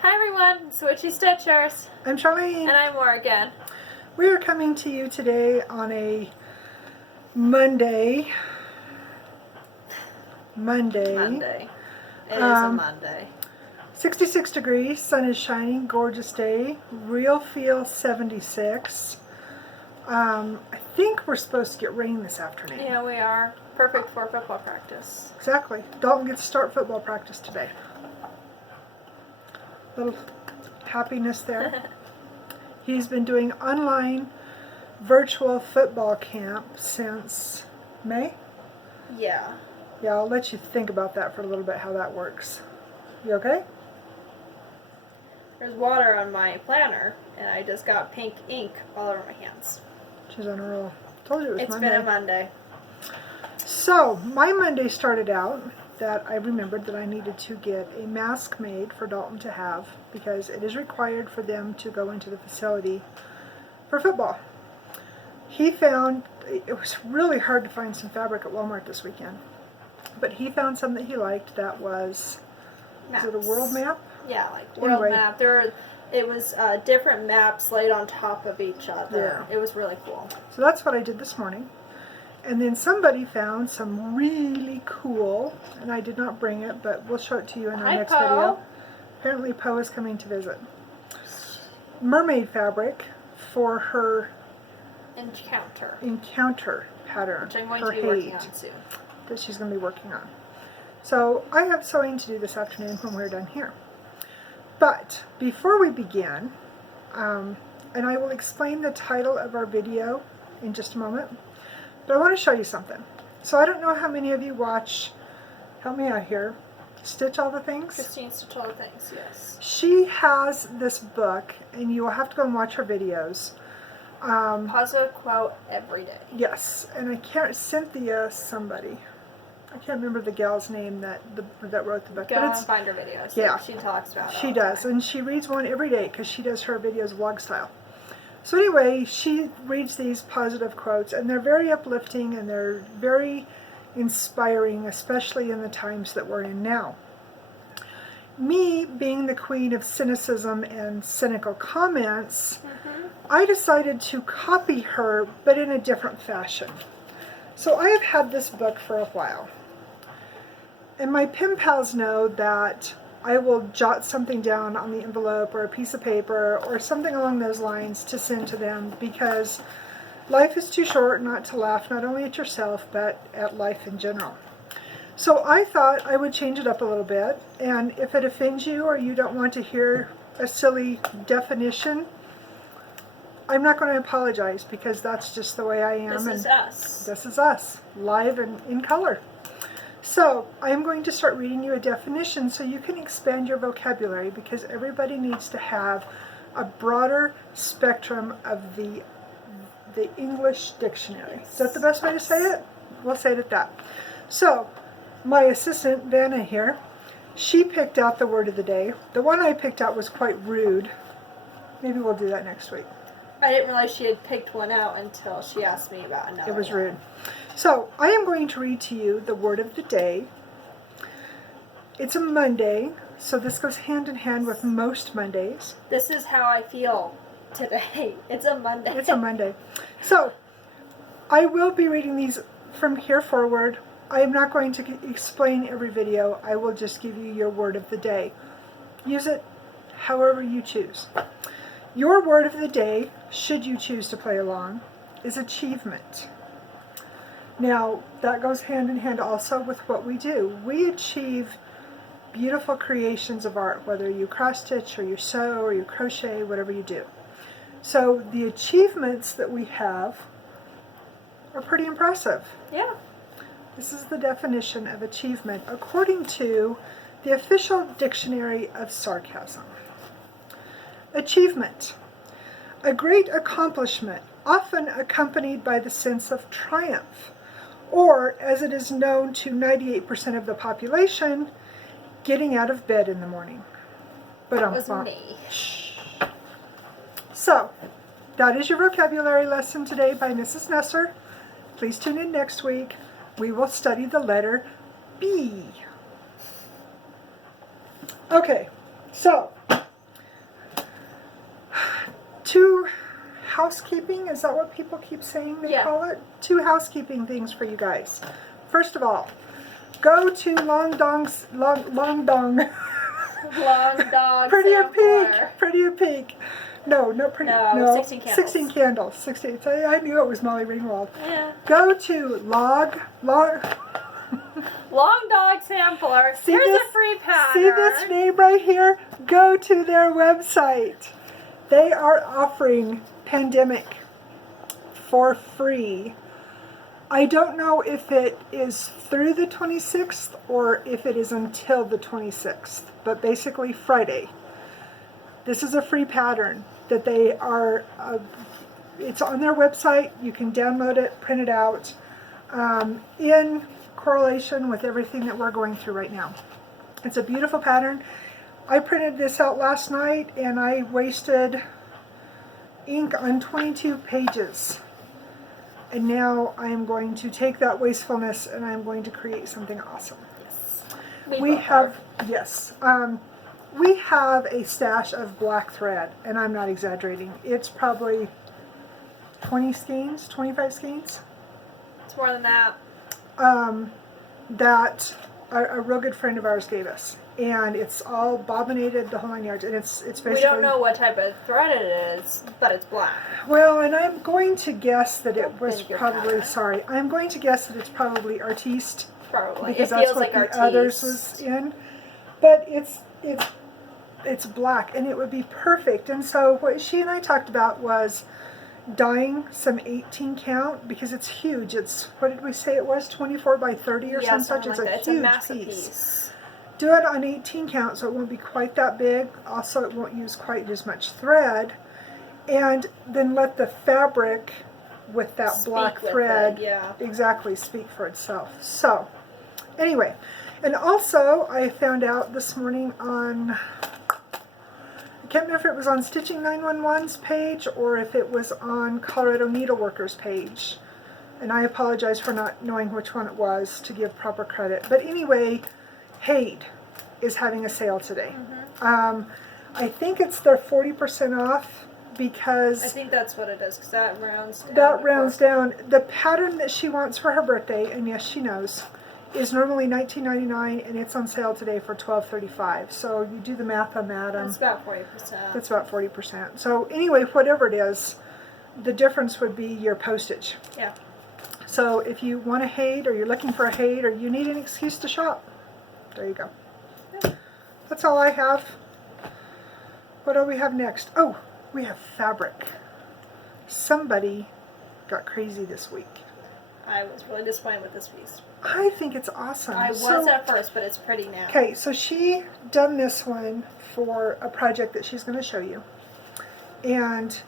Hi everyone, it's Witchy Stitchers. I'm Charlene. And I'm Morgan. We are coming to you today on a Monday. It is a Monday. 66 degrees, sun is shining, gorgeous day. Real feel 76. I think we're supposed to get rain this afternoon. Yeah, we are. Perfect for football practice. Exactly. Dalton gets to start football practice today. Little happiness there. He's been doing online virtual football camp since May. Yeah. Yeah, I'll let you think about that for a little bit, how that works. You okay? There's water on my planner, and I just got pink ink all over my hands. She's on a roll. Told you it was It's Monday. been a Monday. So, my Monday started out that I remembered that I needed to get a mask made for Dalton to have because it is required for them to go into the facility for football. He found, it was really hard to find some fabric at Walmart this weekend, but he found some that he liked that was, Maps. is it a world map? Yeah, like world Anyway. map. It was different maps laid on top of each other. Yeah. It was really cool. So that's what I did this morning. And then somebody found some really cool, and I did not bring it, but we'll show it to you in our next video. Apparently Poe is coming to visit. Mermaid fabric for her encounter pattern, Which I'm going her to be working hate on soon. that she's going to be working on. So I have sewing to do this afternoon when we're done here. But before we begin, and I will explain the title of our video in just a moment, but I want to show you something. So I don't know how many of you watch, help me out here, Stitch All the Things? Christine Stitch All the Things, yes. She has this book, and you will have to go and watch her videos. Positive quote every day. Yes, and I can't, Cynthia somebody. I can't remember the gal's name that wrote the book. Go and find her videos. Yeah. She talks about it. She does, and she reads one every day because she does her videos vlog style. So anyway, she reads these positive quotes, and they're very uplifting and they're very inspiring, especially in the times that we're in now. Me being the queen of cynicism and cynical comments, I decided to copy her, but in a different fashion. So I have had this book for a while. And my pen pals know that I will jot something down on the envelope or a piece of paper or something along those lines to send to them because life is too short not to laugh not only at yourself but at life in general. So I thought I would change it up a little bit, and if it offends you or you don't want to hear a silly definition, I'm not going to apologize because that's just the way I am. This is us. This is us, live and in color. So I am going to start reading you a definition so you can expand your vocabulary because everybody needs to have a broader spectrum of the English dictionary. Is that the best way to say it? We'll say it at that. So my assistant, Vanna here, she picked out the word of the day. The one I picked out was quite rude. Maybe we'll do that next week. I didn't realize she had picked one out until she asked me about another. It was rude. So I am going to read to you the word of the day. It's a Monday, so this goes hand in hand with most Mondays. This is how I feel today. It's a Monday. It's a Monday. So I will be reading these from here forward. I am not going to explain every video. I will just give you your word of the day. Use it however you choose. Your word of the day, should you choose to play along, is achievement. Now, that goes hand in hand also with what we do. We achieve beautiful creations of art, whether you cross stitch or you sew or you crochet, whatever you do. So the achievements that we have are pretty impressive. Yeah. This is the definition of achievement according to the official dictionary of sarcasm. Achievement. A great accomplishment, often accompanied by the sense of triumph, or, as it is known to 98% of the population, getting out of bed in the morning. But that was me. So, that is your vocabulary lesson today by Mrs. Nesser. Please tune in next week. We will study the letter B. Okay, so 2 housekeeping, is that what people keep saying they Yeah. call it? 2 housekeeping things for you guys. First of all, go to Long Dong Long dog Prettier sampler. Peak, Prettier Peak. No, not Pretty. No, 16 candles. 16 candles. 16. I knew it was Molly Ringwald. Yeah. Go to Long dog sampler. See Here's this? a free pattern. See this name right here? Go to their website. They are offering Pandemic for free. I don't know if it is through the 26th or if it is until the 26th, but basically Friday. This is a free pattern that they are, it's on their website. You can download it, print it out, in correlation with everything that we're going through right now. It's a beautiful pattern. I printed this out last night and I wasted ink on 22 pages. And now I am going to take that wastefulness and I'm going to create something awesome. Yes. We have a stash of black thread, and I'm not exaggerating. It's probably 20 skeins, 25 skeins. It's more than that. That a real good friend of ours gave us. And it's all bobbinated, the whole 9 yards, and it's basically... We don't know what type of thread it is, but it's black. Well, and I'm going to guess that it was Bend your probably, pattern. I'm going to guess that it's probably Artiste, Probably. because It that's feels what like the Artiste. others was in. But it's black, and it would be perfect. And so what she and I talked about was dyeing some 18 count, because it's huge. It's, what did we say it was, 24 by 30 or some such? Something It's like a that. huge It's a massive piece. piece. Do it on 18 count so it won't be quite that big. Also, it won't use quite as much thread. And then let the fabric with that Speak black with thread it, yeah. exactly speak for itself. So, anyway, and also I found out this morning on, I can't remember if it was on Stitching 911's page or if it was on Colorado Needleworkers page. And I apologize for not knowing which one it was to give proper credit. But anyway, Haid is having a sale today. I think it's their 40% off because... I think that's what it is, because that rounds down. That rounds down. The pattern that she wants for her birthday, and yes, she knows, is normally $19.99, and it's on sale today for $12.35. So you do the math on that. That's about 40%. That's about 40%. So anyway, whatever it is, the difference would be your postage. Yeah. So if you want a Haid, or you're looking for a Haid, or you need an excuse to shop, there you go. That's all I have. What do we have next? Oh, we have fabric. Somebody got crazy this week. I was really disappointed with this piece. I think it's awesome. I was at first, but it's pretty now. Okay, so she done this one for a project that she's going to show you. And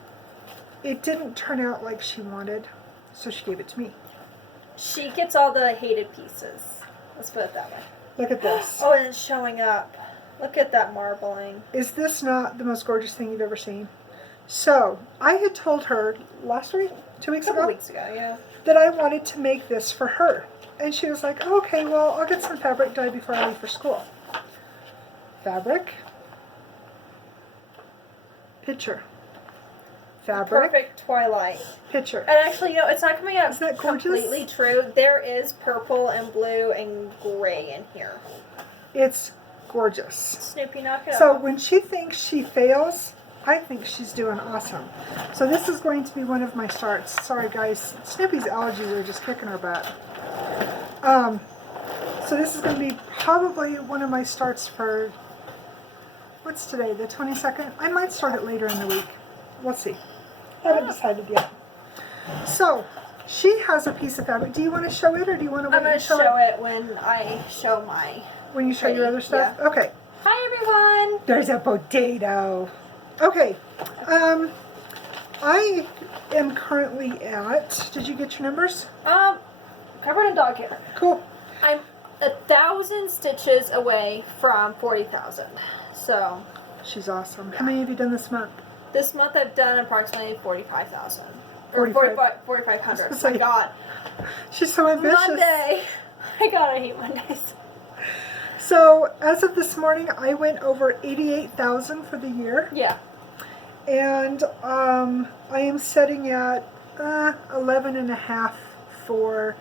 it didn't turn out like she wanted, so she gave it to me. She gets all the hated pieces. Let's put it that way. Look at this. Oh, and it's showing up. Look at that marbling. Is this not the most gorgeous thing you've ever seen? So, I had told her last week, 2 weeks A couple ago, weeks ago, yeah. that I wanted to make this for her. And she was like, oh, okay, well, I'll get some fabric dyed before I leave for school. Fabric. Picture. Fabric. Perfect twilight. Picture. And actually, it's not coming out Isn't that gorgeous? completely true. There is purple and blue and gray in here. It's gorgeous. Snoopy, knock it So off. when she thinks she fails, I think she's doing awesome. So this is going to be one of my starts. Sorry guys, Snoopy's allergies are just kicking her butt. So this is going to be probably one of my starts for, what's today, the 22nd? I might start it later in the week. We'll see. Haven't decided yet. So, she has a piece of fabric. Do you want to show it, or do you want to wait I'm going and to show show it when I show my... when you show your other stuff? Yeah. Okay. Hi, everyone! There's a potato. Okay. I am currently at, did you get your numbers? Covered in dog hair. Cool. I'm 1,000 stitches away from 40,000. So, She's awesome. How many have you done this month? this month I've done approximately 45,000. Or 4,500. say- My God. She's so ambitious. Monday. My God, I hate Mondays. So, as of this morning, I went over 88,000 for the year. Yeah. And I am setting at 11.5 for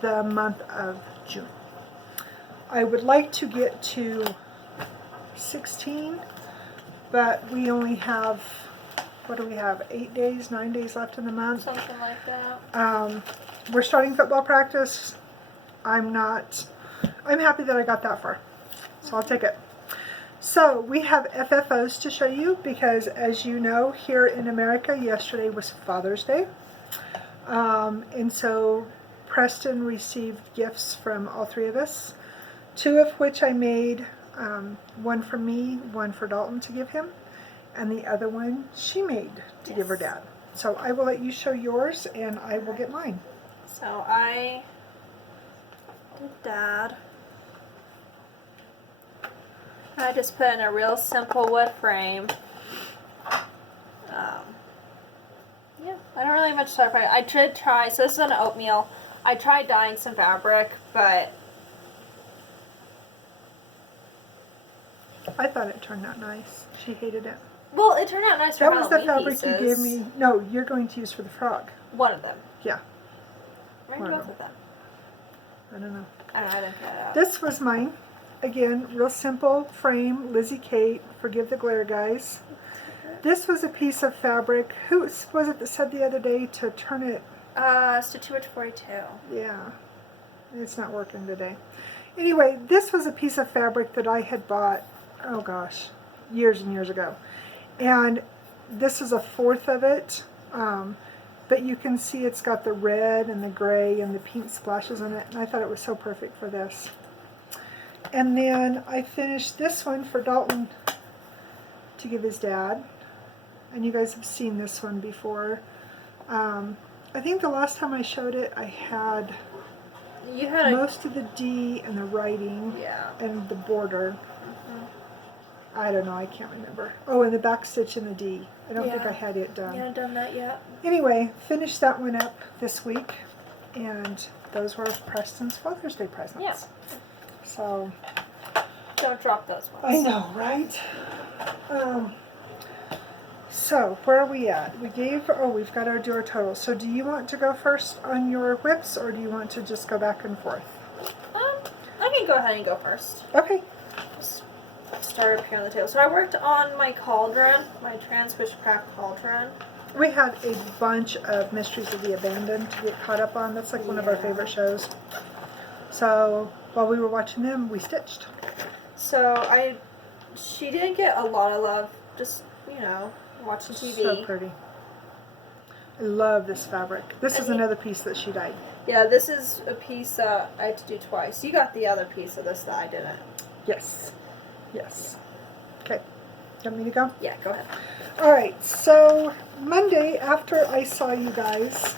the month of June. I would like to get to 16, but we only have, what do we have, 8 days, 9 days left in the month. Something like that. We're starting football practice. I'm happy that I got that far, so I'll take it. So we have FFOs to show you because, as you know, here in America, yesterday was Father's Day. And so Preston received gifts from all three of us, 2 of which I made, one for me, one for Dalton to give him, and the other one she made to give her dad. So I will let you show yours, and I will get mine. So I did Dad. I just put in a real simple wood frame. Yeah, I don't really have much stuff. I did try, so this is an oatmeal. I tried dyeing some fabric, but I thought it turned out nice. She hated it. well, it turned out nice for That was the Halloween fabric pieces. you gave me. No, you're going to use for the frog. One of them. Yeah, Maybe One of both them. of them. I don't know. I don't know. I didn't cut it out. This was mine. Again, real simple frame. Lizzie Kate. Forgive the glare, guys. This was a piece of fabric. Who was it that said the other day to turn it? Stitch Witch 42. Yeah, it's not working today. Anyway, this was a piece of fabric that I had bought, oh gosh, years and years ago. And this is a 1/4 of it. But you can see it's got the red and the gray and the pink splashes in it. And I thought it was so perfect for this. And then I finished this one for Dalton to give his dad. And you guys have seen this one before. I think the last time I showed it, I had You had most of the D and the writing and the border. I don't know, I can't remember. Oh, and the back stitch in the D. I don't think I had it done. You haven't done that yet. Anyway, finished that one up this week. And those were Preston's Father's Day presents. Yeah. So, Don't drop those ones. I know, right? So, where are we at? We've got our do our total. So, do you want to go first on your whips, or do you want to just go back and forth? I can go ahead and go first. Okay. Just start up here on the table. So I worked on my cauldron, my Transfish Craft cauldron. We had a bunch of Mysteries of the Abandoned to get caught up on. That's like one of our favorite shows. So, while we were watching them, we stitched. So she didn't get a lot of love, just, watching TV. So pretty. I love this fabric. This is another piece that she dyed. Yeah, this is a piece I had to do twice. You got the other piece of this that I didn't. Yes. Yes. Okay. You want me to go? Yeah, go ahead. Alright, so Monday after I saw you guys,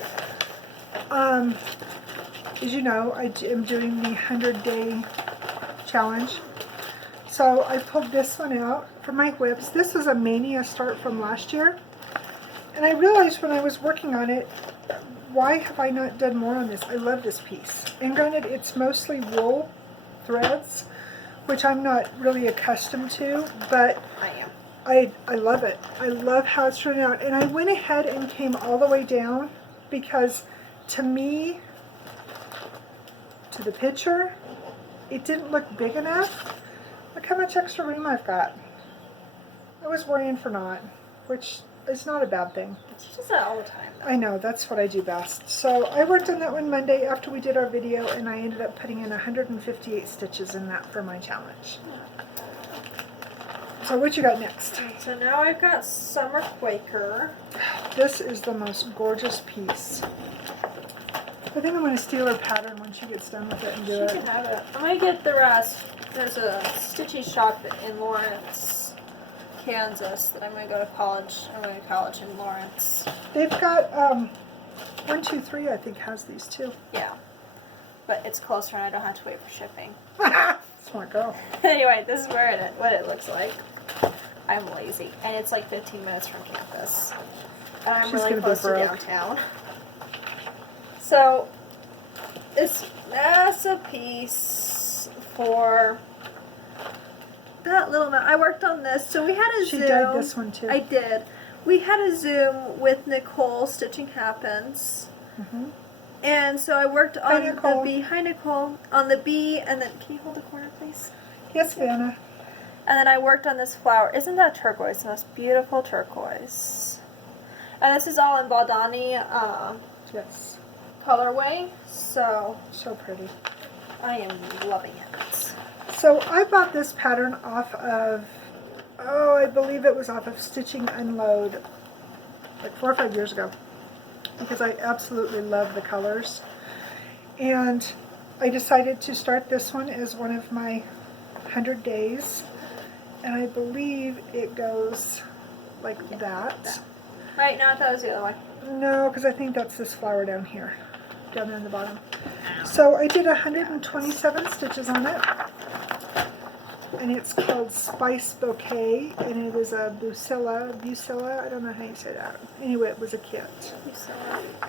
as you know, I am doing the 100-day challenge. So I pulled this one out for my whips. This was a Mania start from last year. And I realized when I was working on it, why have I not done more on this? I love this piece. And granted, it's mostly wool threads, which I'm not really accustomed to, but I am. I love it. I love how it's turned out. And I went ahead and came all the way down because to me, to the picture, it didn't look big enough. Look how much extra room I've got. I was worrying for not, which is not a bad thing. She does that all the time. I know, that's what I do best. So I worked on that one Monday after we did our video, and I ended up putting in 158 stitches in that for my challenge. So what you got next? So now I've got Summer Quaker. This is the most gorgeous piece. I think I'm going to steal her pattern when she gets done with it and do She it. can have it. I'm going to get the rest. There's a stitchy shop in Lawrence, Kansas that I'm going to go to college. I'm going to college in Lawrence. They've got 123, I think, has these too. Yeah. But it's closer and I don't have to wait for shipping. Smart girl. Anyway, this is what it looks like. I'm lazy. And it's like 15 minutes from campus. And I'm She's really gonna be close to broke. downtown. So, that's a piece for that little note. I worked on this. So we had a She Zoom. dyed this one too. I did. we had a Zoom with Nicole, Stitching Happens. Mm-hmm. And so I worked on the Nicole. bee. Hi, Nicole. On the bee, and then, can you hold the corner, please? Yes, Vanna. And then I worked on this flower. Isn't that turquoise? The most beautiful turquoise. And this is all in Baldani Yes. colorway. So So pretty. I am loving it. So I bought this pattern off of, I believe it was off of Stitching Unload like 4 or 5 years ago, because I absolutely love the colors. And I decided to start this one as one of my 100 days. And I believe it goes like that. Right, no, I thought it was the other way. No, because I think that's this flower down here, down there in the bottom. So I did 127 stitches on it. And it's called Spice Bouquet, and it is a Bucilla, I don't know how you say that. Anyway, it was a kit.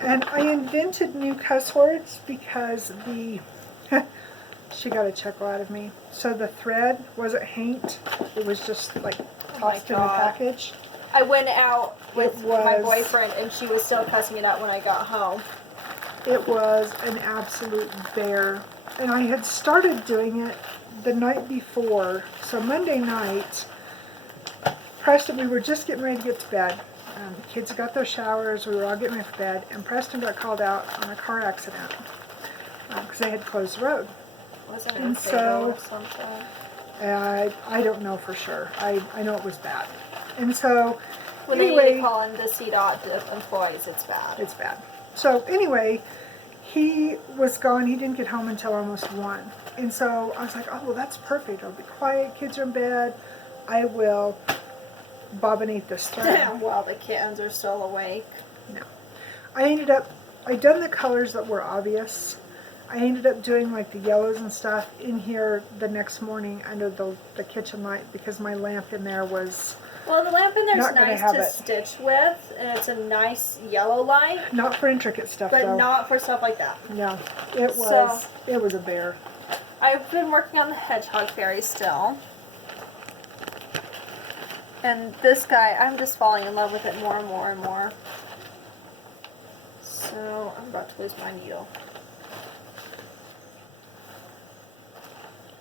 And I invented new cuss words because she got a chuckle out of me. So the thread wasn't haint, it was just like tossed in a package. I went out with my was- boyfriend, and she was still cussing it out when I got home. It was an absolute bear. And I had started doing it the night before. So Monday night, Preston, we were just getting ready to get to bed. The kids got their showers, we were all getting ready for bed, and Preston got called out on a car accident because they had closed the road. Wasn't And it so- or something? I don't know for sure. I know it was bad. And so, When anyway, they call in the CDOT employees, it's bad. it's bad. So anyway, he was gone. He didn't get home until almost 1. And so I was like, oh, well, that's perfect. I'll be quiet. Kids are in bed. I will bobbinate this thread. While the kittens are still awake. No. I'd done the colors that were obvious. I ended up doing like the yellows and stuff in here the next morning under the kitchen light because my lamp in there was Well, the lamp in there is Not gonna nice have to it. stitch with, and it's a nice yellow light, not for intricate stuff but though. not for stuff like that. Yeah, it was a bear. I've been working on the hedgehog fairy still. And this guy, I'm just falling in love with it more and more and more. So, I'm about to lose my needle.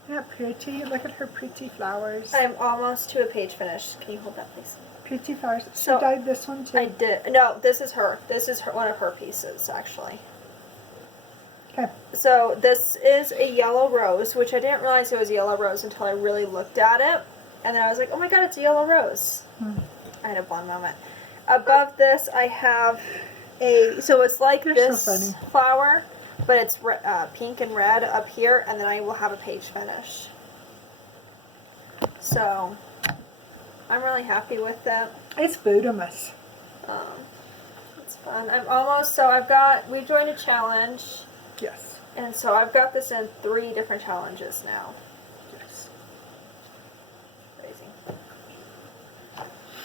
Yeah, pretty. Look at her pretty flowers. I'm almost to a page finish. Can you hold that, please? Pretty flowers. She So, dyed this one too. I did. No, this is her. This is one of her pieces, actually. Okay. So this is a yellow rose, which I didn't realize it was a yellow rose until I really looked at it. And then I was like, oh my god, it's a yellow rose. I had a blonde moment. Above this, I have so it's like You're this so funny. flower, but it's pink and red up here, and then I will have a page finish. So, I'm really happy with that. It's Budamus. It's fun. We've joined a challenge. Yes. And so I've got this in 3 different challenges now. Yes. Crazy.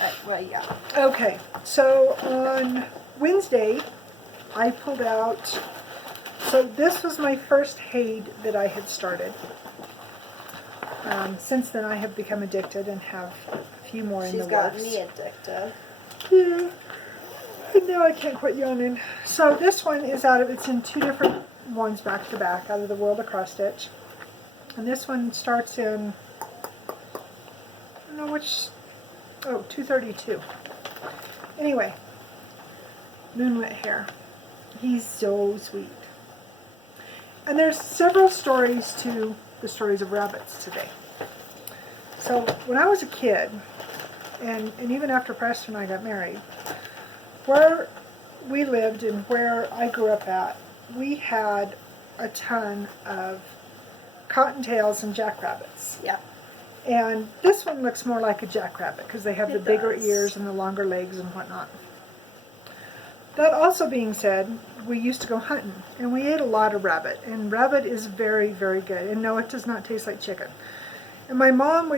Alright, well, yeah. Okay, so on Wednesday, I pulled out, so this was my first Haid that I had started. Since then I have become addicted and have a few more in the She's got works. me addicted. Yeah. And now I can't quit yawning. So this one is it's in 2 different ones back to back out of the World of Cross Stitch. And this one starts in, I don't know which, 232. Anyway, Moonlit Hair. He's so sweet. And there's several stories to the stories of rabbits today. So when I was a kid, and even after Preston and I got married, where we lived and where I grew up at, we had a ton of cottontails and jackrabbits. Yeah. And this one looks more like a jackrabbit because they have the It bigger does. ears and the longer legs and whatnot. That also being said, we used to go hunting and we ate a lot of rabbit. And rabbit is very, very good. And no, it does not taste like chicken. And my mom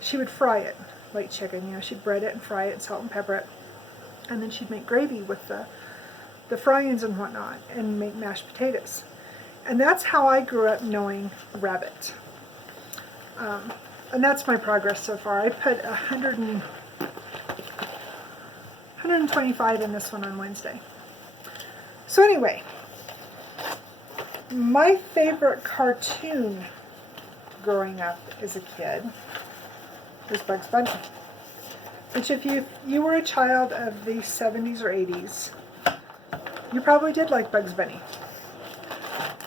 she would fry it like chicken. She'd bread it and fry it, salt and pepper it. And then she'd make gravy with the fry-ins and whatnot and make mashed potatoes. And that's how I grew up knowing rabbit. And that's my progress so far. I put 125 in this one on Wednesday. So anyway, my favorite cartoon growing up as a kid was Bugs Bunny. Which if you were a child of the 70s or 80s, you probably did like Bugs Bunny.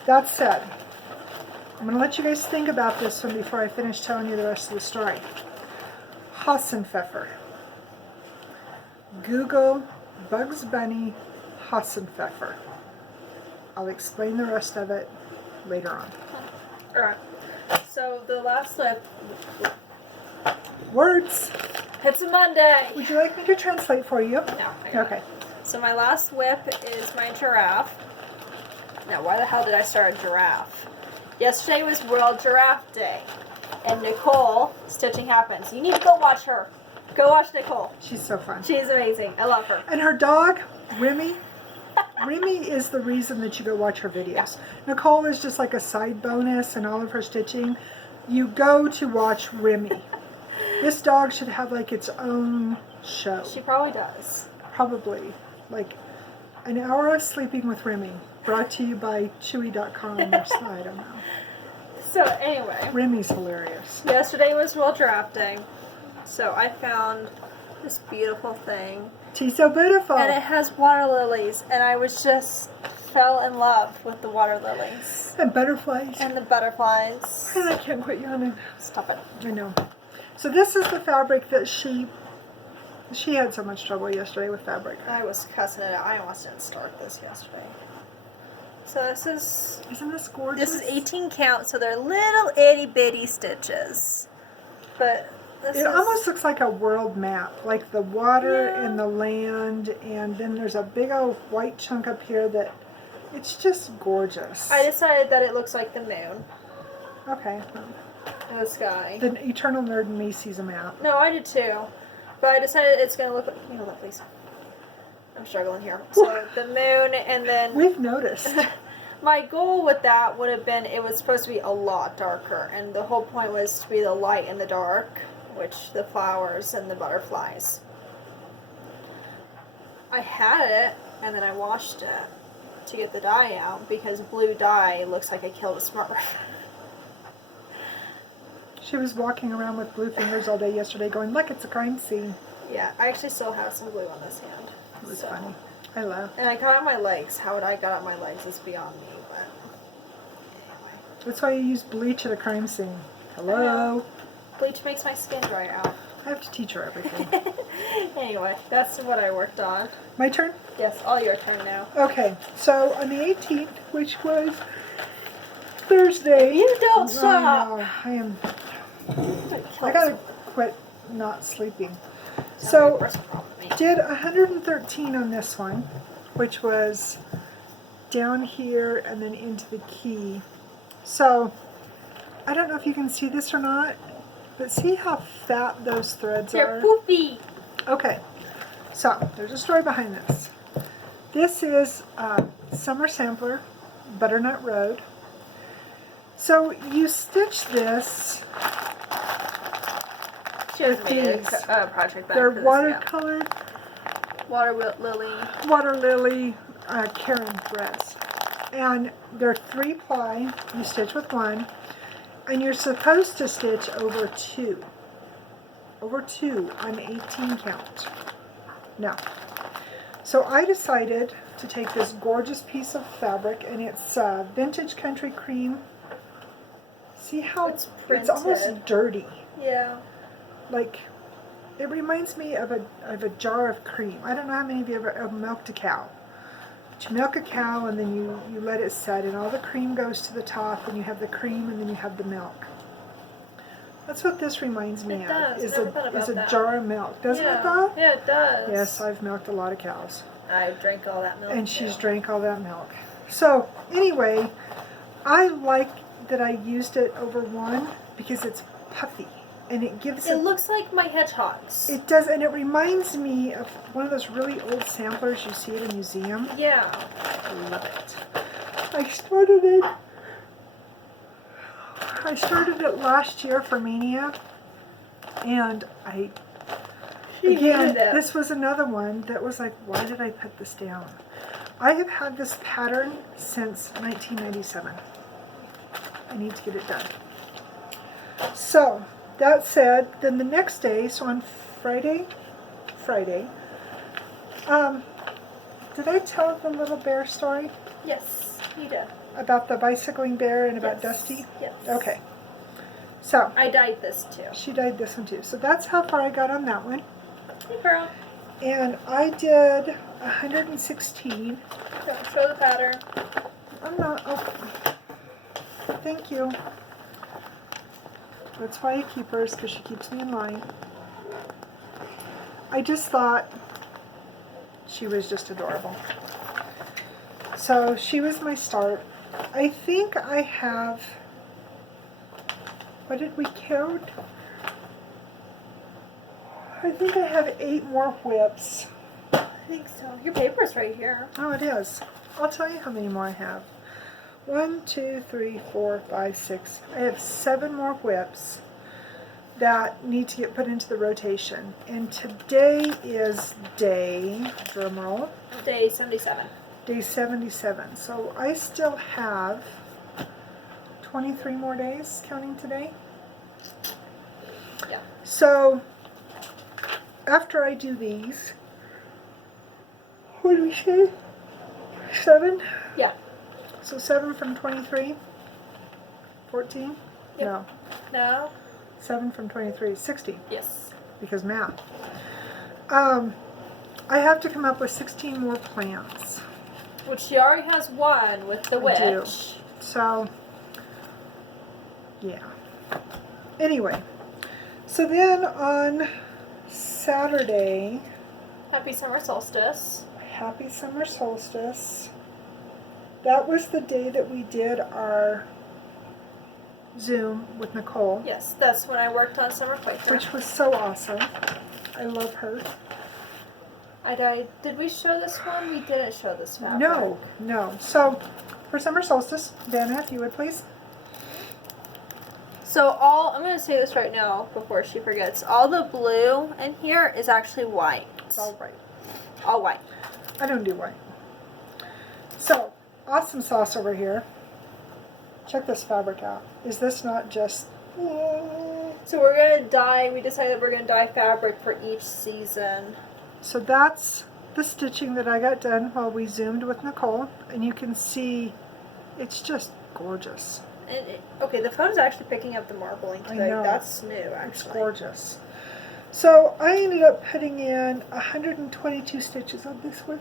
That said, I'm going to let you guys think about this one before I finish telling you the rest of the story. Hasenpfeffer. Google Bugs Bunny Hasenpfeffer. I'll explain the rest of it later on. Alright. So the last slip. Words. It's a Monday. Would you like me to translate for you? No. I got Okay. it. So my last whip is my giraffe. Now, why the hell did I start a giraffe? Yesterday was World Giraffe Day. And Nicole, Stitching Happens. You need to go watch her. Go watch Nicole. She's so fun. She's amazing. I love her. And her dog, Remy. Remy is the reason that you go watch her videos. Yeah. Nicole is just like a side bonus in all of her stitching. You go to watch Remy. This dog should have like its own show. She probably does. Probably. Like an hour of sleeping with Remy. Brought to you by Chewy.com or something, I don't know. So anyway. Remy's hilarious. Yesterday was World Giraffe Day. So I found this beautiful thing. She's so beautiful. And it has water lilies. And I was just fell in love with the water lilies. And butterflies. And the butterflies. And I can't quit yawning. Stop it. I know. So this is the fabric that she had so much trouble yesterday with fabric. I was cussing it out. I almost didn't start this yesterday. So this is... Isn't this gorgeous? This is 18 count, so they're little itty bitty stitches. But this It almost looks like a world map. Like the water and the land, and then there's a big old white chunk up here that... It's just gorgeous. I decided that it looks like the moon Okay. in the sky. The eternal nerd in me sees a map. No, I did too. But I decided it's going to look like... You know what, please. I'm struggling here. So the moon and then... We've noticed. My goal with that would have been, it was supposed to be a lot darker. And the whole point was to be the light and the dark, which the flowers and the butterflies. I had it, and then I washed it to get the dye out, because blue dye looks like I killed a Smurf. She was walking around with blue fingers all day yesterday going, look, it's a crime scene. Yeah, I actually still have some glue on this hand. It was funny. I laugh. And I got on my legs. How would I got on my legs is beyond me, but anyway. That's why you use bleach at a crime scene. Hello? Bleach makes my skin dry out. I have to teach her everything. Anyway, that's what I worked on. My turn? Yes, all your turn now. Okay, so on the 18th, which was Thursday. You don't stop! I know, I am. I I gotta quit not sleeping. So, So, did 113 on this one, which was down here and then into the key. So, I don't know if you can see this or not, but see how fat those threads they're are? poofy. Okay, so there's a story behind this. This is Summer Sampler, Butternut Road. So you stitch this. She has with made these. a project back They're for this, watercolored, yeah. Water lily. water lily Karen threads. And they're 3-ply. You stitch with one. And you're supposed to stitch over 2. Over 2 on 18 count. Now, so I decided to take this gorgeous piece of fabric, and it's Vintage Country Cream. See how It's it's almost printed. dirty. Yeah. Like, it reminds me of a jar of cream. I don't know how many of you ever milked a cow. But you milk a cow and then you let it set, and all the cream goes to the top, and you have the cream and then you have the milk. That's what this reminds me It of. does. Is Never a thought about that. jar of milk. Doesn't yeah. it though? Yeah, it does. Yes, I've milked a lot of cows. I drank all that milk. And she's too. drank all that milk. So anyway, I like that I used it over one because it's puffy and it gives It looks like my hedgehogs. it does, and it reminds me of one of those really old samplers you see at a museum. Yeah. I love it. I started it last year for Mania, and She Again, hated it. this was another one that was like, why did I put this down? I have had this pattern since 1997. I need to get it done. So, that said, then the next day, so on Friday, did I tell the little bear story? Yes, you did. About the bicycling bear and about Yes. Dusty? Yes. Okay. So, I dyed this too. she dyed this one too. So that's how far I got on that one. Hey, girl. And I did 116. Don't show the pattern. I'm not, oh, thank you. That's why I keep hers, because she keeps me in line. I just thought she was just adorable. So she was my start. I think I have, what did we count? I think I have 8 more whips. I think so. Your paper's right here. Oh, it is. I'll tell you how many more I have. 1, 2, 3, 4, 5, 6. I have 7 more whips that need to get put into the rotation. And today is day, drum roll, Day 77. day 77. So I still have 23 more days counting today. Yeah. So after I do these, what do we say? 7? Yeah. So 7 from 23? 14? Yep. No. No? 7 from 23 is 60, Yes. because math. I have to come up with 16 more plants. Which she already has one with the I do. witch. So, yeah. Anyway, so then on Saturday, Happy summer solstice. happy summer solstice. That was the day that we did our Zoom with Nicole, Yes, that's when I worked on Summer Quaker. which was so awesome. I love her. I dyed. Did we show this one? We didn't show this fabric. No. So, for summer solstice, Vanna, if you would please. So I'm going to say this right now before she forgets. All the blue in here is actually white. It's all right. All white. I don't do white. So, awesome sauce over here. Check this fabric out. Is this not just... So we're going to dye, we decided we're going to dye fabric for each season. So that's the stitching that I got done while we Zoomed with Nicole. And you can see it's just gorgeous. And okay, the phone's actually picking up the marbling today. I know. That's new, actually. It's gorgeous. So I ended up putting in 122 stitches on this one.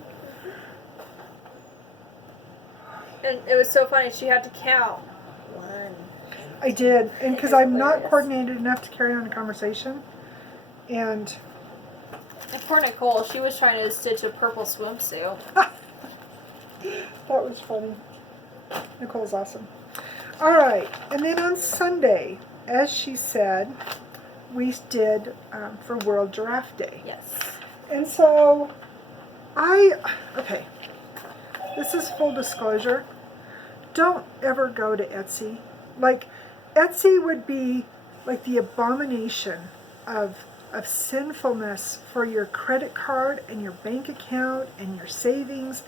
And it was so funny, she had to count. 1. I did, and because It's I'm not hilarious. coordinated enough to carry on a conversation, and And poor Nicole, she was trying to stitch a purple swimsuit. that was funny. Nicole's awesome. All right, and then on Sunday, as she said, we did for World Giraffe Day. Yes. And so, okay, this is full disclosure. Don't ever go to Etsy. Like, Etsy would be like the abomination of sinfulness for your credit card and your bank account and your savings.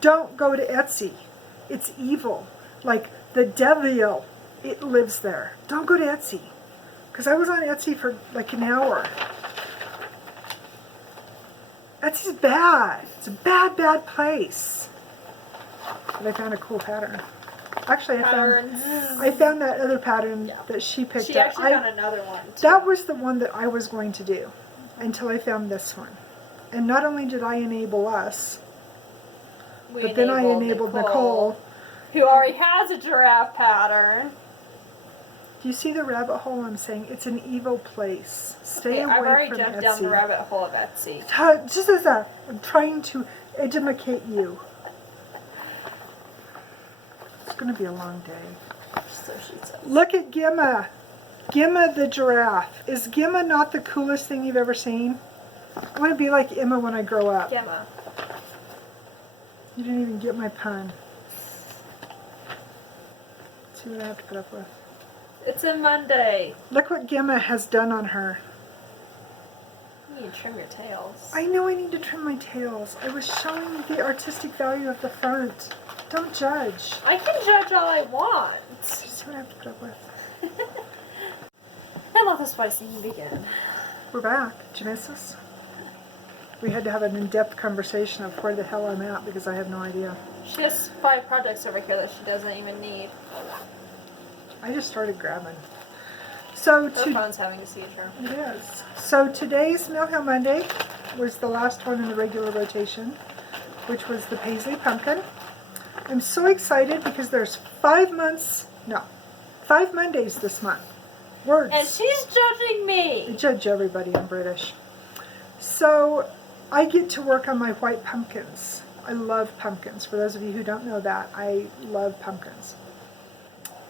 Don't go to Etsy. It's evil. Like, the devil, it lives there. Don't go to Etsy. Because I was on Etsy for like an hour. Etsy's bad. It's a bad, bad place. But I found a cool pattern. Actually, I found that other pattern that she picked She up. actually found another one, too. That was the one that I was going to do until I found this one. And not only did I enable us, but then I enabled Nicole. Who already has a giraffe pattern. Do you see the rabbit hole I'm saying? It's an evil place. Stay away I've already from jumped Etsy. down the rabbit hole of Etsy. Just as I'm trying to educate you. It's going to be a long day. So she says. Look at Gemma. Gemma the giraffe. Is Gemma not the coolest thing you've ever seen? I want to be like Emma when I grow up. Gemma. You didn't even get my pun. Let's see what I have to put up with. It's a Monday. Look what Gemma has done on her. You need to trim your tails. I know I need to trim my tails. I was showing the artistic value of the front. Don't judge. I can judge all I want. Just what I have to put up with. I love the spicing begin. We're back. Did you miss us? We had to have an in-depth conversation of where the hell I'm at because I have no idea. She has 5 projects over here that she doesn't even need. I just started grabbing. So Her phone's having a seizure. It is. So today's Mill Hill Monday was the last one in the regular rotation, which was the Paisley Pumpkin. I'm so excited because there's 5 Mondays this month. Words. And she's judging me. I judge everybody, I'm British. So I get to work on my white pumpkins. I love pumpkins. For those of you who don't know that, I love pumpkins.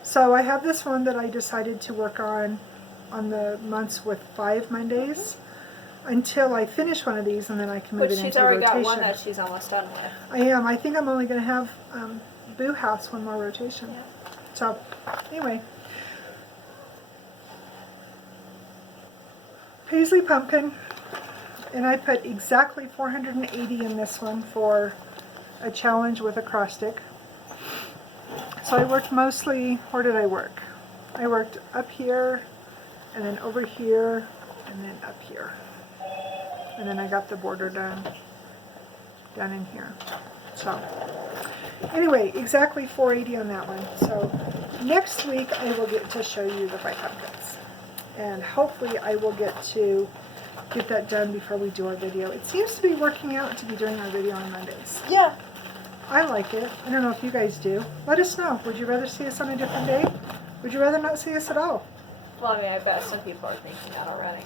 So I have this one that I decided to work on the months with 5 Mondays until I finish one of these, and then I can move it into the rotation. But she's already got one that she's almost done with. I am. I think I'm only going to have Boo House one more rotation. Yeah. So anyway, Paisley Pumpkin, and I put exactly 480 in this one for a challenge with acrostic. So I worked mostly, where did I work? I worked up here, and then over here, and then up here. And then I got the border done in here. So, anyway, exactly 480 on that one. So, next week I will get to show you the white pumpkins. And hopefully I will get that done before we do our video. It seems to be working out to be doing our video on Mondays. Yeah. I like it. I don't know if you guys do. Let us know. Would you rather see us on a different day? Would you rather not see us at all? Well, I mean, I bet some people are thinking that already.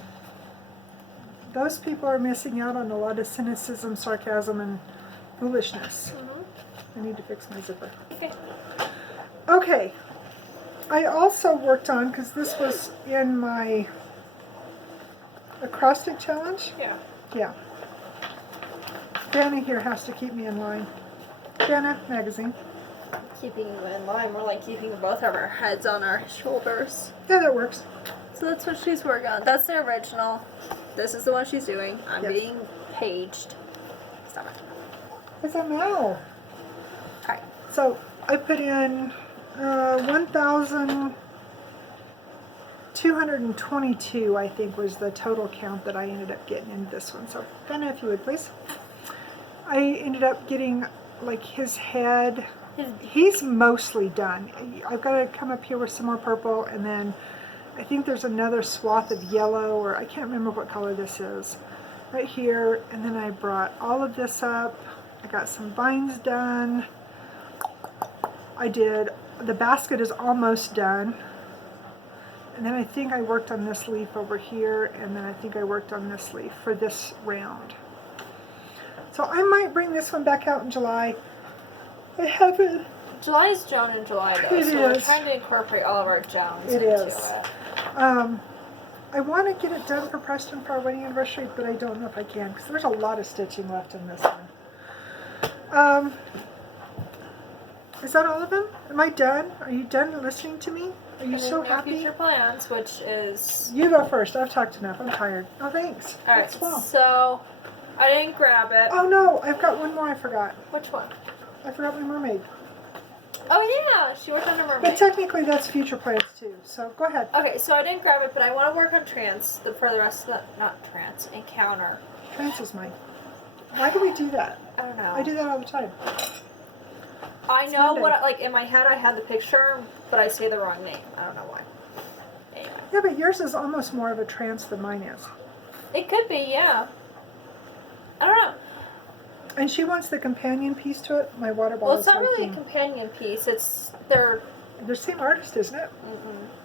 Those people are missing out on a lot of cynicism, sarcasm, and foolishness. I need to fix my zipper. Okay. Okay. I also worked on, because this was in my acrostic challenge. Yeah. Yeah. Dana here has to keep me in line. Dana magazine. Keeping you in line. We're like keeping both of our heads on our shoulders. Yeah, that works. So that's what she's working on. That's the original. This is the one she's doing. I'm Yes. being paged. Stop it. It's a Mel. Alright. So I put in 1,222, I think, was the total count that I ended up getting in this one. So, Dana, if you would, please. I ended up getting, like, his head. He's mostly done. I've got to come up here with some more purple, and then I think there's another swath of yellow, or I can't remember what color this is, right here. And then I brought all of this up. I got some vines done. The basket is almost done. And then I think I worked on this leaf over here, and then I think I worked on this leaf for this round. So I might bring this one back out in July. I haven't. July's Joan in July, though, It so we're is. trying to incorporate all of our Joans It into is. it. I want to get it done for Preston for our wedding anniversary, but I don't know if I can, because there's a lot of stitching left in this one. Is that all of them? Am I done? Are you done listening to me? Are you And so then our happy? future plans, which is... You go first. I've talked enough. I'm tired. Oh, thanks. Alright, That's well. so I didn't grab it. Oh, no. I've got one more I forgot. Which one? I forgot my mermaid. Oh, yeah, she worked on her mermaid. But technically, that's future plans, too. So, go ahead. Okay, so I didn't grab it, but I want to work on for the rest of the... Not trance, encounter. Trance is mine. Why do we do that? I don't know. I do that all the time. I It's know Monday. what, like, in my head I had the picture, but I say the wrong name. I don't know why. Anyway. Yeah, but yours is almost more of a trance than mine is. It could be, yeah. I don't know. And she wants the companion piece to it. My water bottle Well, it's is not really a leaking. companion piece. It's their... The same artist, isn't it?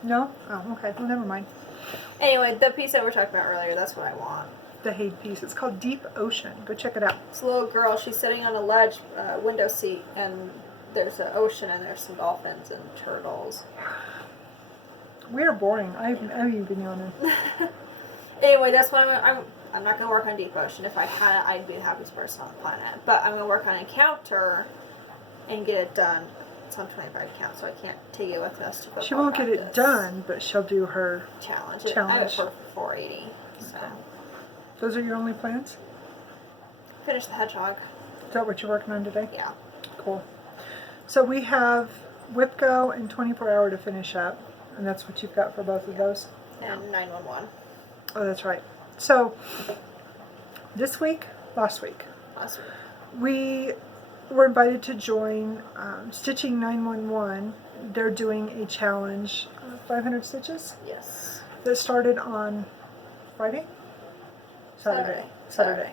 No? Oh, okay. Well, never mind. Anyway, the piece that we were talking about earlier, that's what I want. The Haid piece. It's called Deep Ocean. Go check it out. It's a little girl. She's sitting on a ledge, window seat, and there's an ocean, and there's some dolphins and turtles. We are boring. I've been yawning. Anyway, that's what I'm not going to work on Deep Ocean. If I had it, I'd be the happiest person on the planet. But I'm going to work on Encounter and get it done. It's on 25 count, so I can't take it with us to football She won't get it practice. done, but she'll do her Challenge. I have challenge. it for 480. So. Those are your only plans? Finish the hedgehog. Is that what you're working on today? Yeah. Cool. So we have WIPGO and 24 Hour to finish up, and that's what you've got for both of those? And 911. Oh, that's right. So last week, Last week. we were invited to join Stitching 911. They're doing a challenge, 500 stitches, Yes. that started on Friday? Saturday.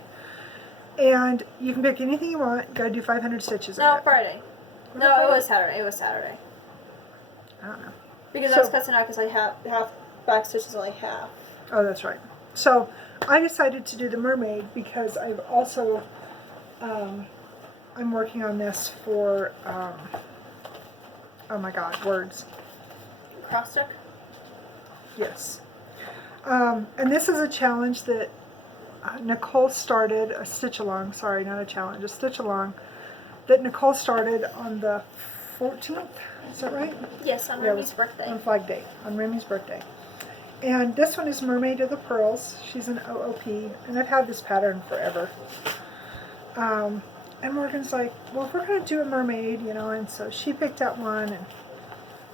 And you can pick anything you want. You gotta do 500 stitches. No, in it. Friday. Was No, Friday? it was Saturday. It was Saturday. I don't know. Because I So- was cussing out because I have half back stitches, only half. Oh, that's right. So I decided to do the mermaid because I've also, I'm working on this for, oh my God, words. Cross stick? Yes. And this is a challenge that Nicole started, a stitch along, sorry, not a challenge, a stitch along, that Nicole started on the 14th, is that right? Yes, on Yeah, Remy's birthday. On Flag Day, on Remy's birthday. And this one is Mermaid of the Pearls. She's an OOP, and I've had this pattern forever. And Morgan's like, well, if we're going to do a mermaid, you know, and so she picked out one, and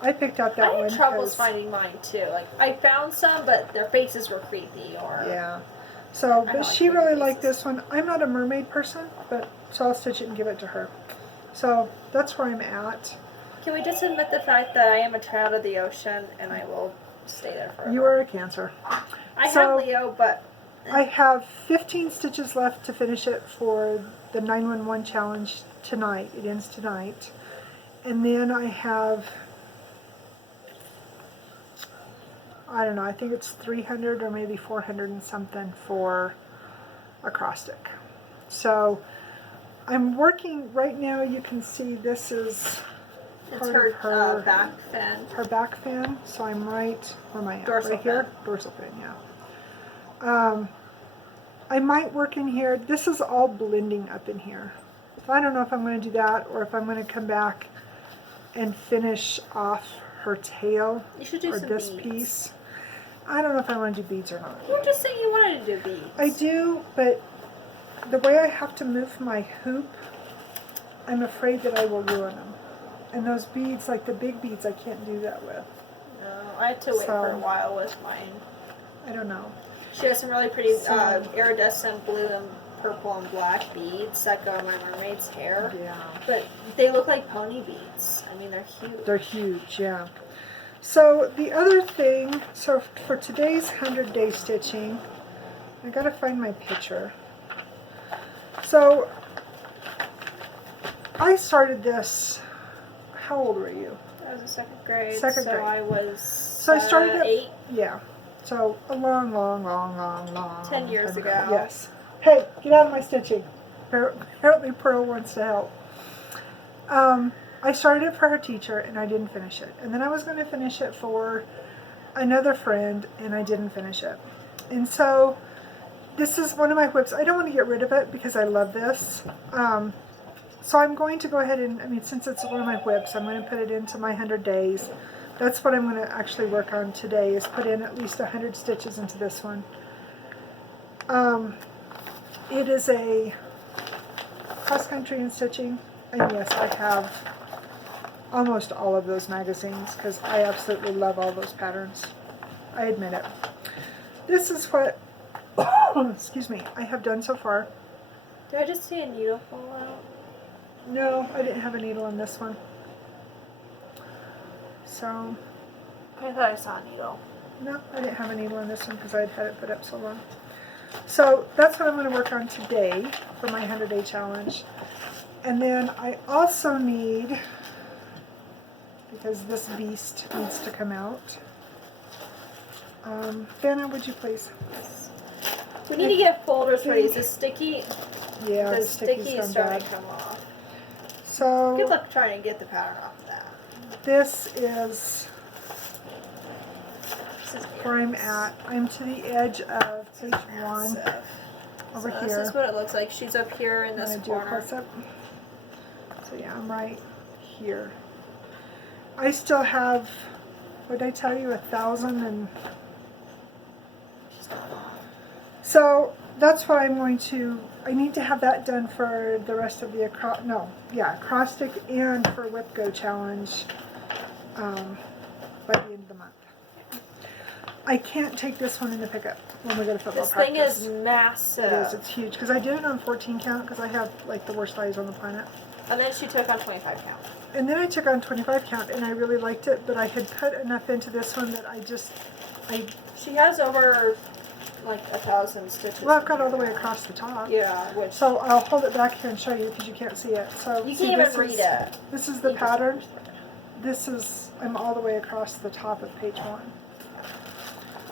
I picked out that I one. had troubles 'cause- finding mine too. Like, I found some, but their faces were creepy, or... Yeah. So, I but don't she like really creepy liked faces. this one. I'm not a mermaid person, but so I'll stitch it and give it to her. So that's where I'm at. Can we just admit the fact that I am a child of the ocean, and I will stay there forever? You are a Cancer. I so- have Leo, but... I have 15 stitches left to finish it for the 911 challenge tonight. It ends tonight. And then I have, I don't know, I think it's 300 or maybe 400 and something for acrostic. So I'm working right now. You can see this is It's part her, of her back fin. her back fin. So I'm right, where am I at? Dorsal Right here? fin. Dorsal fin, yeah. I might work in here. This is all blending up in here. So I don't know if I'm going to do that or if I'm going to come back and finish off her tail You should do or some this beads. piece. I don't know if I want to do beads or not. You were just saying you wanted to do beads. I do, but the way I have to move my hoop, I'm afraid that I will ruin them. And those beads, like the big beads, I can't do that with. No, I had to wait for a So- while with mine. I don't know. She has some really pretty So- iridescent blue and purple and black beads that go on my mermaid's hair. Yeah. But they look like pony beads. I mean, they're huge. They're huge, yeah. So the other thing, so for today's 100-day stitching, I gotta find my picture. So I started this, how old were you? I was in second grade. Second so grade. I was So I started at 8. Yeah. So a long 10 years time ago. Yes. Hey, get out of my stitching. Apparently Pearl wants to help. I started it for her teacher and I didn't finish it. And then I was going to finish it for another friend and I didn't finish it. And so this is one of my whips. I don't want to get rid of it because I love this. So I'm going to go ahead and, I mean, since it's one of my whips, I'm going to put it into my 100 days. That's what I'm going to actually work on today, is put in at least 100 stitches into this one. It is a cross country and stitching, and yes, I have almost all of those magazines because I absolutely love all those patterns. I admit it. This is what, excuse me, I have done so far. Did I just see a needle fall out? No, I didn't have a needle in this one. So, I thought I saw a needle. no, I didn't have a needle in this one because I'd had it put up so long. So that's what I'm going to work on today for my 100-day challenge. And then I also need, because this beast needs to come out. Vanna, would you please? We need to get folders for these. The sticky, Yeah, the the sticky's sticky is gone starting bad. to come off. So Good luck trying to get the pattern off of that. this is This is where I'm yours. at. I'm to the edge of page 1 Massive. over So here. This is what it looks like. She's up here in I'm this going to do a corner. close-up. So yeah, I'm right here. I still have, what did I tell you, 1,000 and... She's not off. So that's what I'm going to, I need to have that done for the rest of the acrostic and for Whip Go Challenge by the end of the month. I can't take this one in the pickup when we go to football practice. This thing is massive. It is, it's huge, because I did it on 14 count, because I have like the worst eyes on the planet. And then she took on 25 count. And then I took on 25 count, and I really liked it, but I had put enough into this one that She has over like 1,000 stitches. Well, I've got all the way across the top. Yeah, which... So I'll hold it back here and show you, because you can't see it. So you can't even read it. This is the pattern. This is, I'm all the way across the top of page 1.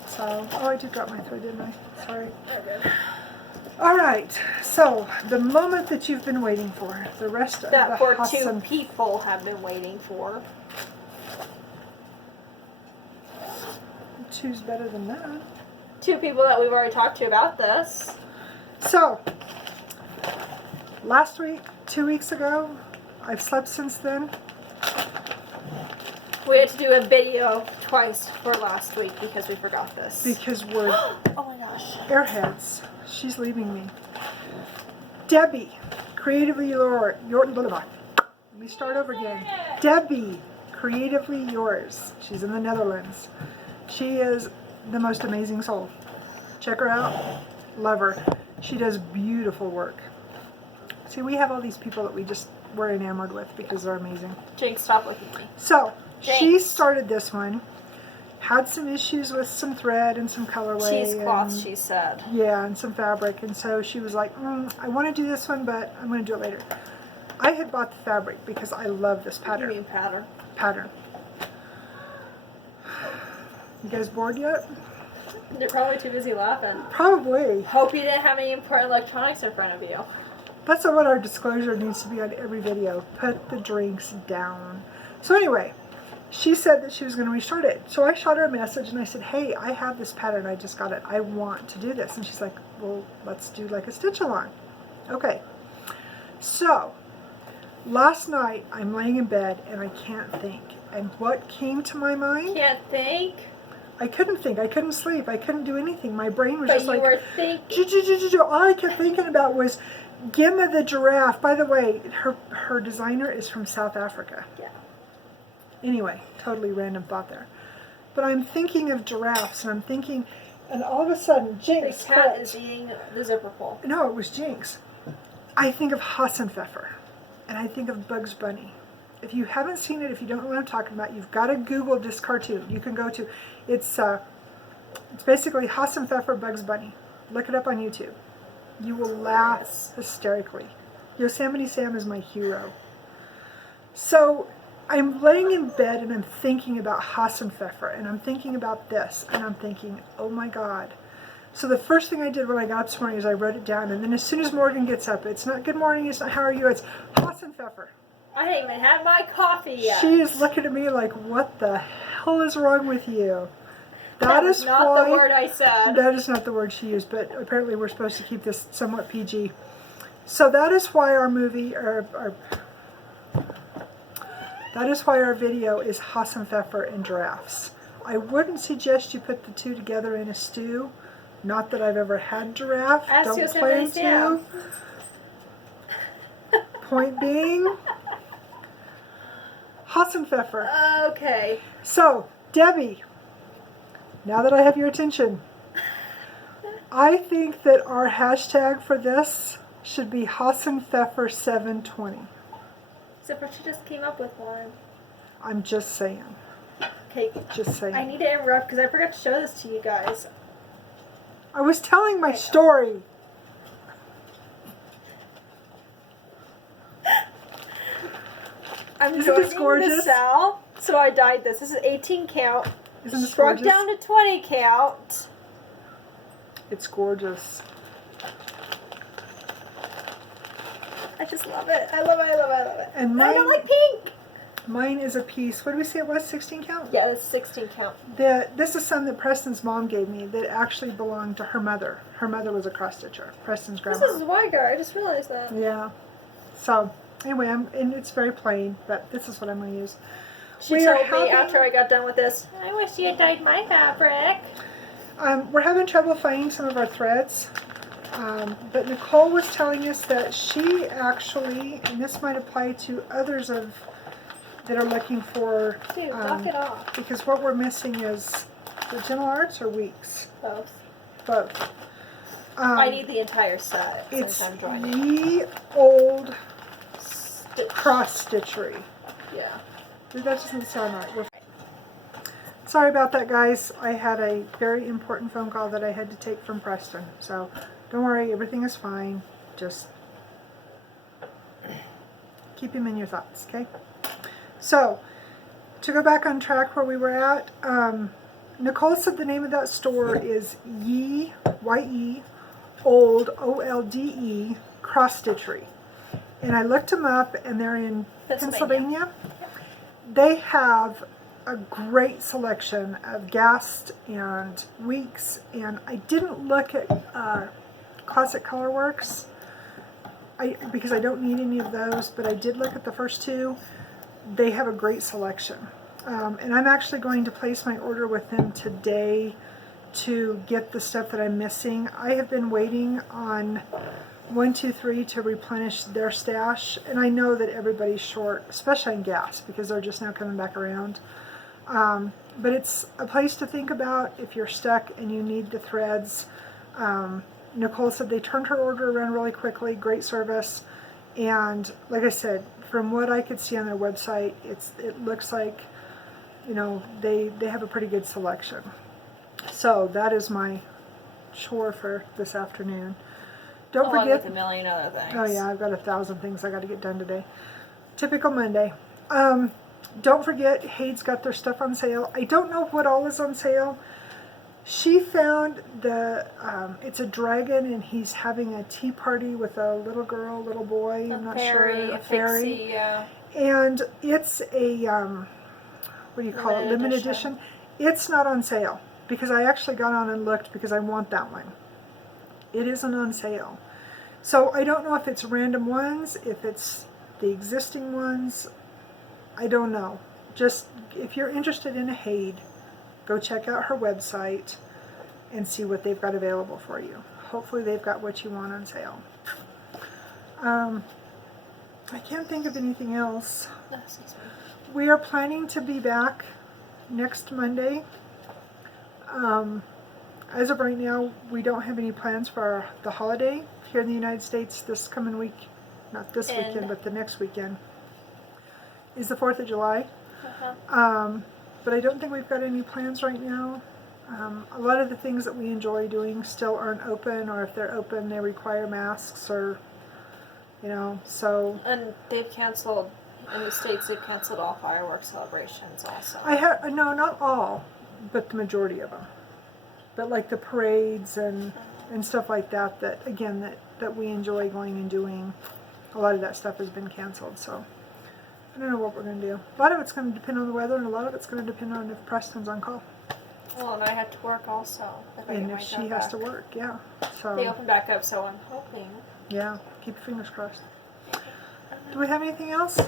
So, oh, I did drop my thread, didn't I? Sorry. Okay. All right, so the moment that you've been waiting for, the rest of the that for two people have been waiting for. Two's better than that. 2 people that we've already talked to about this. So, last week, 2 weeks ago, I've slept since then. We had to do a video twice for last week because we forgot this. Because we're oh my gosh, airheads. She's leaving me. Debbie, creatively yours. Let me start over again. Debbie, creatively yours. She's in the Netherlands. She is the most amazing soul. Check her out. Love her. She does beautiful work. See, we have all these people that we're enamored with because they're amazing. Jinx, stop looking at me. So, Jinx. She started this one. Had some issues with some thread and some colorway. Cheesecloth, she said. Yeah, and some fabric. And so she was like, I want to do this one, but I'm going to do it later. I had bought the fabric because I love this pattern. You mean pattern? Pattern. You guys bored yet? You're probably too busy laughing. Probably. Hope you didn't have any important electronics in front of you. That's what our disclosure needs to be on every video. Put the drinks down. So anyway, she said that she was going to restart it. So I shot her a message and I said, hey, I have this pattern. I just got it. I want to do this. And she's like, well, let's do like a stitch along. Okay. So last night I'm laying in bed and I can't think. And what came to my mind? Can't think? I couldn't think. I couldn't sleep. I couldn't do anything. My brain was just like... But you were thinking... All I kept thinking about was Gemma the giraffe. By the way, her designer is from South Africa. Yeah. Anyway, totally random thought there. But I'm thinking of giraffes, and I'm thinking... And all of a sudden, Jinx... The cat is eating the zipper pull. No, it was Jinx. I think of Hasenpfeffer, and I think of Bugs Bunny. If you haven't seen it, if you don't know what I'm talking about, you've got to Google this cartoon. You can go to... It's basically Hasenpfeffer Bugs Bunny. Look it up on YouTube. You will laugh hysterically. Yosemite Sam is my hero. So I'm laying in bed and I'm thinking about Hasenpfeffer, and I'm thinking about this, and I'm thinking, oh my God. So the first thing I did when I got up this morning is I wrote it down, and then as soon as Morgan gets up, it's not good morning, it's not how are you, it's Hasenpfeffer. I haven't even had my coffee yet. She is looking at me like, what the hell is wrong with you? That is not the word I said. That is not the word she used, but apparently we're supposed to keep this somewhat PG. So that is why our movie, that is why our video is Hasenpfeffer and giraffes. I wouldn't suggest you put the two together in a stew. Not that I've ever had giraffe. Ask Don't plan to. Point being, Hasenpfeffer. Okay. So, Debbie, now that I have your attention, I think that our hashtag for this should be Hasenpfeffer720. Zipper, she just came up with one. I'm just saying. Okay. Just saying. I need to interrupt because I forgot to show this to you guys. I was telling my story. I'm Isn't this gorgeous? The cell, so I dyed this. This is 18 count. Isn't this Struck gorgeous? down to 20 count. It's gorgeous. I just love it. I love it. I love it. I love it. And I don't like pink. Mine is a piece. What did we say it was? 16 count? Yeah, it's 16 count. This is some that Preston's mom gave me that actually belonged to her mother. Her mother was a cross stitcher. Preston's grandma. This is Weiger. I just realized that. Yeah. So anyway, and it's very plain, but this is what I'm going to use. She told me after I got done with this, I wish you had dyed my fabric. We're having trouble finding some of our threads. But Nicole was telling us that she actually, and this might apply to others that are looking for, Dude, knock it off. because what we're missing is the Gentle Arts or Weeks? Both. Both. I need the entire set It's since I'm joining. ye old cross stitchery. Yeah. That doesn't sound right. Sorry about that, guys. I had a very important phone call that I had to take from Preston. So don't worry, everything is fine. Just keep him in your thoughts, okay? So to go back on track where we were at, Nicole said the name of that store is Ye, Y-E, Old, O-L-D-E, Cross Stitchery. And I looked them up, and they're in Pennsylvania. They have a great selection of Gast and Weeks, and I didn't look at Classic Colorworks because I don't need any of those, but I did look at the first two. They have a great selection. And I'm actually going to place my order with them today to get the stuff that I'm missing. I have been waiting on 123 to replenish their stash, and I know that everybody's short, especially on gas, because they're just now coming back around. But it's a place to think about if you're stuck and you need the threads. Nicole said they turned her order around really quickly, great service, and like I said, from what I could see on their website, it looks like, you know, they have a pretty good selection. So that is my chore for this afternoon. Don't forget with a million other things. Oh yeah, I've got 1,000 things I got to get done today. Typical Monday. Don't forget, Hade's got their stuff on sale. I don't know what all is on sale. She found it's a dragon, and he's having a tea party with a little girl, little boy. I'm not sure. A fairy. Pixie, yeah. And it's a what do you call it? Limited edition. It's not on sale because I actually got on and looked because I want that one. It isn't on sale. So I don't know if it's random ones, if it's the existing ones. I don't know. Just if you're interested in a Hade, go check out her website and see what they've got available for you. Hopefully they've got what you want on sale. I can't think of anything else. We are planning to be back next Monday. As of right now, we don't have any plans for the holiday here in the United States this coming week. Not this weekend, but the next weekend is the 4th of July. But I don't think we've got any plans right now. A lot of the things that we enjoy doing still aren't open, or if they're open, they require masks, or, you know, so. And they've canceled, in the States, they've canceled all fireworks celebrations also. No, not all, but the majority of them. But like the parades and stuff like that, that we enjoy going and doing, a lot of that stuff has been canceled, so. I don't know what we're going to do. A lot of it's going to depend on the weather, and a lot of it's going to depend on if Preston's on call. Well, and I have to work also. And if she has to work, yeah. So they open back up, so I'm hoping. Yeah, keep your fingers crossed. Do we have anything else?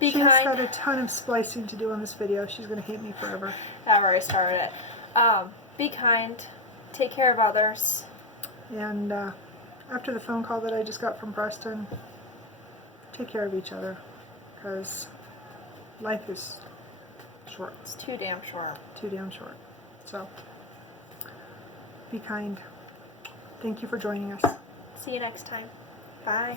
She's got a ton of splicing to do on this video. She's going to hate me forever. I've already started it. Be kind. Take care of others. And after the phone call that I just got from Preston, take care of each other. Because life is short. It's too damn short. Too damn short. So, be kind. Thank you for joining us. See you next time. Bye.